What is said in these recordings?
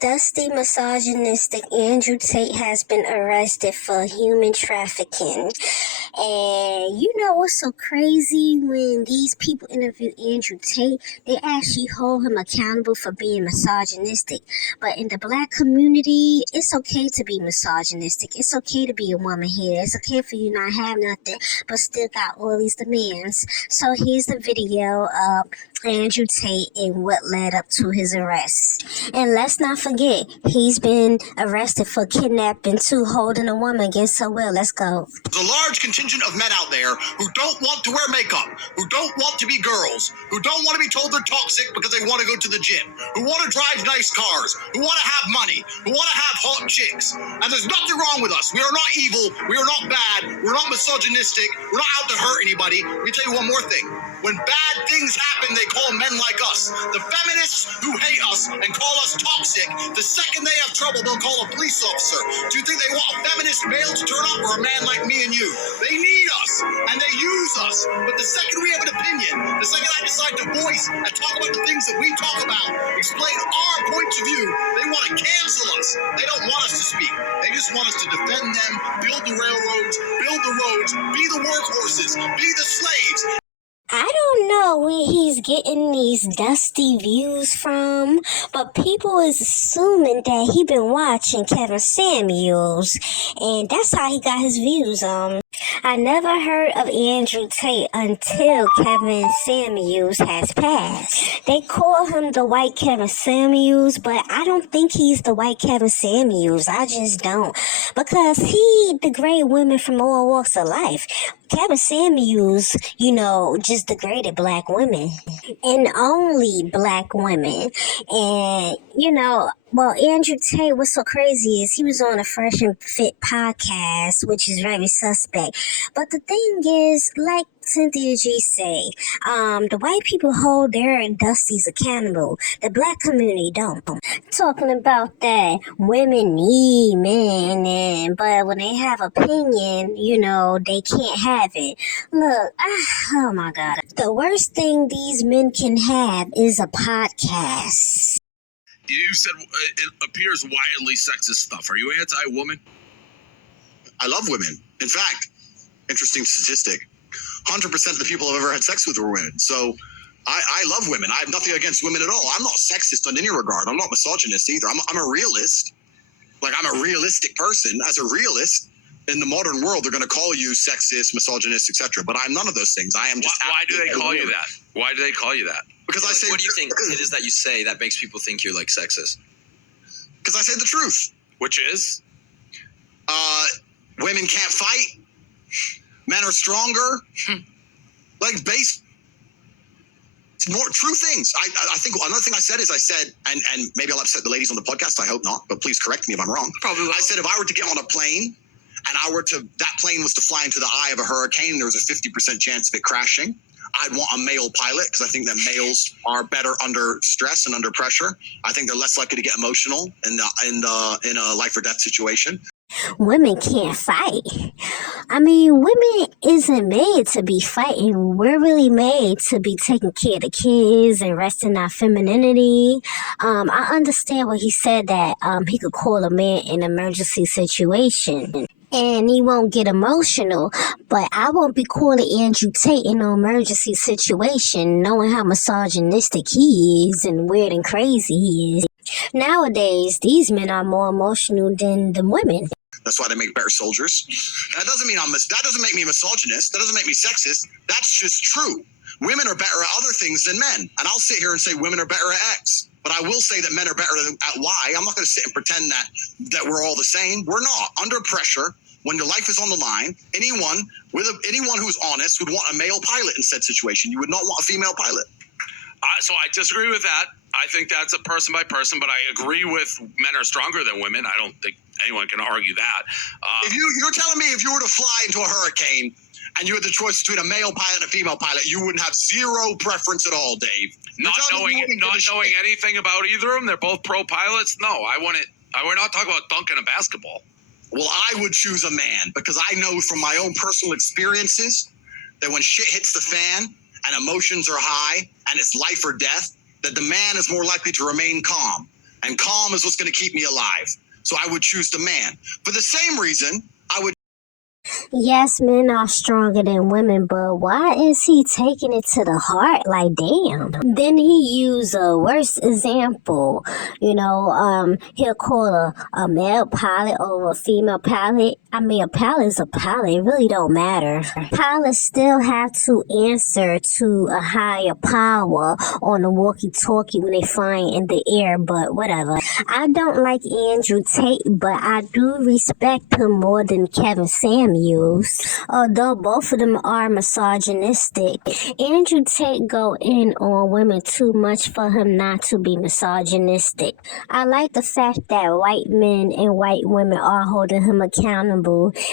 Dusty misogynistic Andrew Tate has been arrested for human trafficking. And you know what's so crazy? When these people interview Andrew Tate, they actually hold him accountable for being misogynistic. But in the black community, it's okay to be misogynistic. It's okay to be a woman here. It's okay for you not have nothing, but still got all these demands. So here's the video of Andrew Tate and what led up to his arrest. And let's not forget, he's been arrested for kidnapping too, holding a woman against her will. Let's go. There's a large contingent of men out there who don't want to wear makeup, who don't want to be girls, who don't want to be told they're toxic because they want to go to the gym, who want to drive nice cars, who want to have money, who want to have hot chicks. And there's nothing wrong with us. We are not evil. We are not bad. We're not misogynistic. We're not out to hurt anybody. Let me tell you one more thing. When bad things happen, they call men like us. The feminists who hate us and call us toxic, the second they have trouble, they'll call a police officer. Do you think they want a feminist male to turn up or a man like me and you? They need us, and they use us. But the second we have an opinion, the second I decide to voice and talk about the things that we talk about, explain our points of view, they want to cancel us. They don't want us to speak. They just want us to defend them, build the railroads, build the roads, be the workhorses, be the slaves. I don't know where he's getting these dusty views from, but people is assuming that he been watching Kevin Samuels, and that's how he got his views. I never heard of Andrew Tate until Kevin Samuels has passed. They call him the white Kevin Samuels, but I don't think he's the white Kevin Samuels. I just don't, because he degrade women from all walks of life. Kevin Samuels, just degraded black women, and only black women. And, Andrew Tate, what's so crazy is he was on a Fresh and Fit podcast, which is very suspect. But the thing is, like Cynthia G say, the white people hold their dusties accountable. The black community don't. Talking about that women need men, but when they have opinion, they can't have it. Look, oh my God. The worst thing these men can have is a podcast. You said it appears wildly sexist stuff. Are you anti-woman? I love women. In fact, interesting statistic, 100% of the people I've ever had sex with were women. So I love women. I have nothing against women at all. I'm not sexist in any regard. I'm not misogynist either. I'm a realist. Like, I'm a realistic person. As a realist, in the modern world, they're going to call you sexist, misogynist, etc. But I'm none of those things. I am just. Why do they call you that? Why do they call you that? Because I say. What do you think it is that you say that makes people think you're like sexist? Because I say the truth. Which is? Women can't fight. Men are stronger. Like, more true things. I think another thing I said is and maybe I'll upset the ladies on the podcast. I hope not, but please correct me if I'm wrong. Probably will. I said if I were to get on a plane and that plane was to fly into the eye of a hurricane, there was a 50% chance of it crashing, I'd want a male pilot because I think that males are better under stress and under pressure. I think they're less likely to get emotional in a life or death situation. Women can't fight. I mean, women isn't made to be fighting. We're really made to be taking care of the kids and resting our femininity. I understand what he said, that he could call a man in an emergency situation and he won't get emotional, but I won't be calling Andrew Tate in an emergency situation knowing how misogynistic he is and weird and crazy he is. Nowadays, these men are more emotional than the women. That's why they make better soldiers. That doesn't mean that doesn't make me misogynist. That doesn't make me sexist. That's just true. Women are better at other things than men. And I'll sit here and say women are better at X. But I will say that men are better at Y. I'm not going to sit and pretend that we're all the same. We're not. Under pressure, when your life is on the line, anyone who's honest would want a male pilot in said situation. You would not want a female pilot. So I disagree with that. I think that's a person by person, but I agree with men are stronger than women. I don't think anyone can argue that. If you're telling me if you were to fly into a hurricane and you had the choice between a male pilot and a female pilot, you wouldn't have zero preference at all, Dave. Not knowing anything about either of them, they're both pro pilots. No, I we're not talking about dunking a basketball. Well, I would choose a man because I know from my own personal experiences that when shit hits the fan and emotions are high and it's life or death, that the man is more likely to remain calm. And calm is what's going to keep me alive. So I would choose the man. For the same reason, I would. Yes, men are stronger than women, but why is he taking it to the heart? Like, damn. Then he used a worse example. He'll call a male pilot over a female pilot. I mean, a pilot is a pilot. It really don't matter. Pilots still have to answer to a higher power on the walkie-talkie when they flying in the air, but whatever. I don't like Andrew Tate, but I do respect him more than Kevin Samuels, although both of them are misogynistic. Andrew Tate go in on women too much for him not to be misogynistic. I like the fact that white men and white women are holding him accountable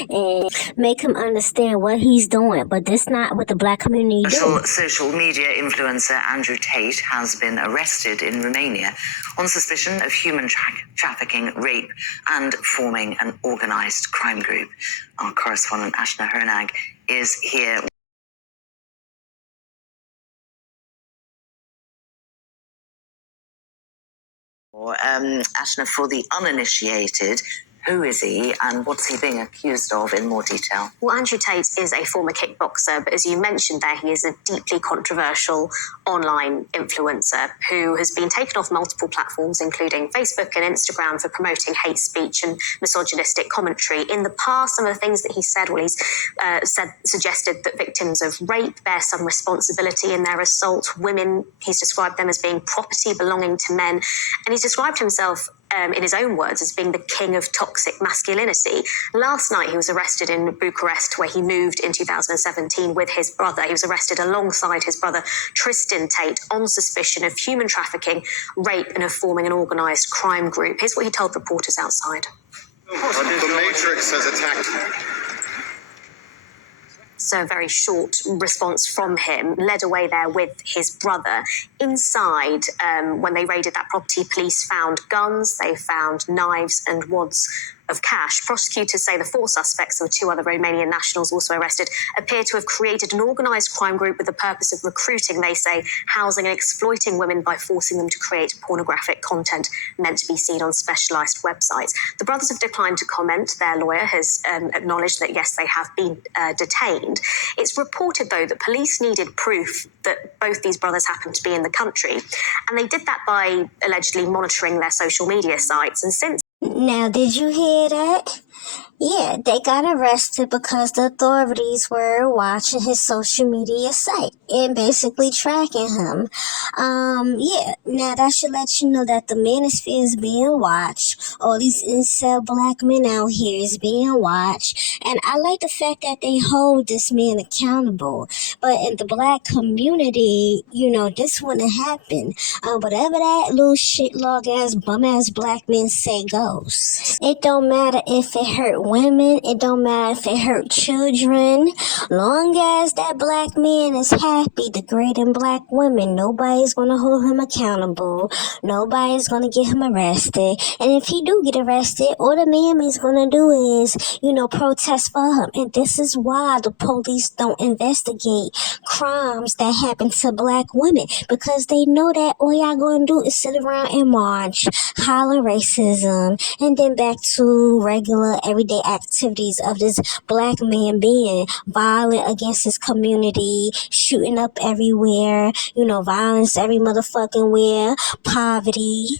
and make him understand what he's doing, but that's not what the black community do. Social media influencer Andrew Tate has been arrested in Romania on suspicion of human trafficking, rape, and forming an organised crime group. Our correspondent Ashna Hernag is here. Ashna, for the uninitiated, who is he and what's he being accused of in more detail? Well, Andrew Tate is a former kickboxer, but as you mentioned there, he is a deeply controversial online influencer who has been taken off multiple platforms, including Facebook and Instagram, for promoting hate speech and misogynistic commentary. In the past, some of the things that he said, he's suggested that victims of rape bear some responsibility in their assault. Women, he's described them as being property belonging to men, and he's described himself in his own words, as being the king of toxic masculinity. Last night, he was arrested in Bucharest, where he moved in 2017 with his brother. He was arrested alongside his brother, Tristan Tate, on suspicion of human trafficking, rape, and of forming an organised crime group. Here's what he told reporters outside. The Matrix has attacked me. So a very short response from him, led away there with his brother. Inside, when they raided that property, police found guns, they found knives and wads of cash. Prosecutors say the 4 suspects and 2 other Romanian nationals also arrested appear to have created an organised crime group with the purpose of recruiting, they say, housing and exploiting women by forcing them to create pornographic content meant to be seen on specialised websites. The brothers have declined to comment. Their lawyer has acknowledged that, yes, they have been detained. It's reported, though, that police needed proof that both these brothers happened to be in the country, and they did that by allegedly monitoring their social media sites. And since Now, did you hear that? Yeah, they got arrested because the authorities were watching his social media site and basically tracking him. Now that should let you know that the manosphere is being watched. All these incel black men out here is being watched. And I like the fact that they hold this man accountable. But in the black community, this wouldn't happen. Whatever that little shitlog ass, bum ass black men say goes. It don't matter if it hurt women, it don't matter if it hurt children. Long as that black man is happy degrading black women, nobody's gonna hold him accountable. Nobody's gonna get him arrested. And if he do get arrested, all the man is gonna do is, protest for him. And this is why the police don't investigate crimes that happen to black women, because they know that all y'all gonna do is sit around and march, holler racism, and then back to regular everyday activities of this black man being violent against his community, shooting up everywhere, violence every motherfucking where, poverty.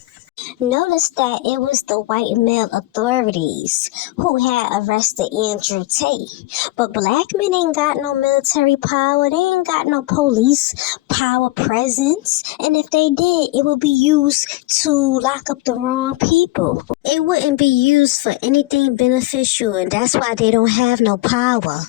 Notice that it was the white male authorities who had arrested Andrew Tate. But black men ain't got no military power. They ain't got no police power presence. And if they did, it would be used to lock up the wrong people. It wouldn't be used for anything beneficial, and that's why they don't have no power.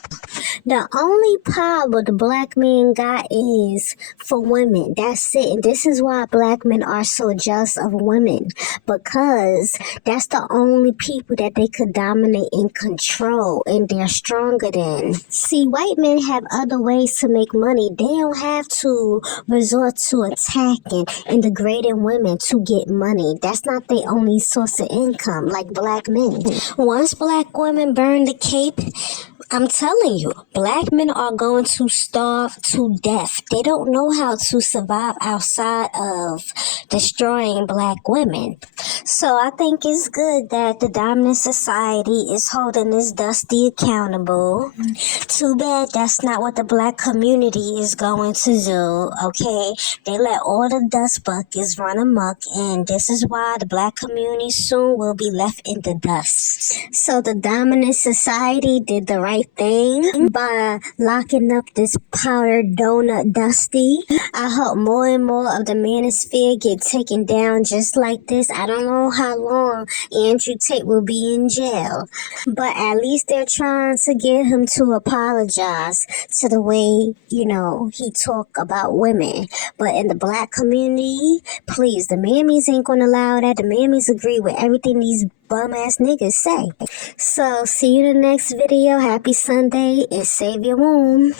The only power the black men got is for women. That's it. And this is why black men are so jealous of women, because that's the only people that they could dominate and control, and they're stronger than. See, white men have other ways to make money. They don't have to resort to attacking and degrading women to get money. That's not their only source of income, like black men. Once black women burn the cape, I'm telling you, black men are going to starve to death. They don't know how to survive outside of destroying black women. So I think it's good that the dominant society is holding this Dusty accountable. Too bad that's not what the black community is going to do, okay? They let all the dust buckets run amok, and this is why the black community soon will be left in the dust. So the dominant society did the right thing by locking up this powder donut Dusty. I hope more and more of the manosphere get taken down just like this. I don't know how long Andrew Tate will be in jail, but at least they're trying to get him to apologize to the way, he talk about women. But in the black community, please, the mammies ain't gonna allow that. The mammies agree with everything these bum ass niggas say. So see you in the next video. Happy Sunday and save your womb.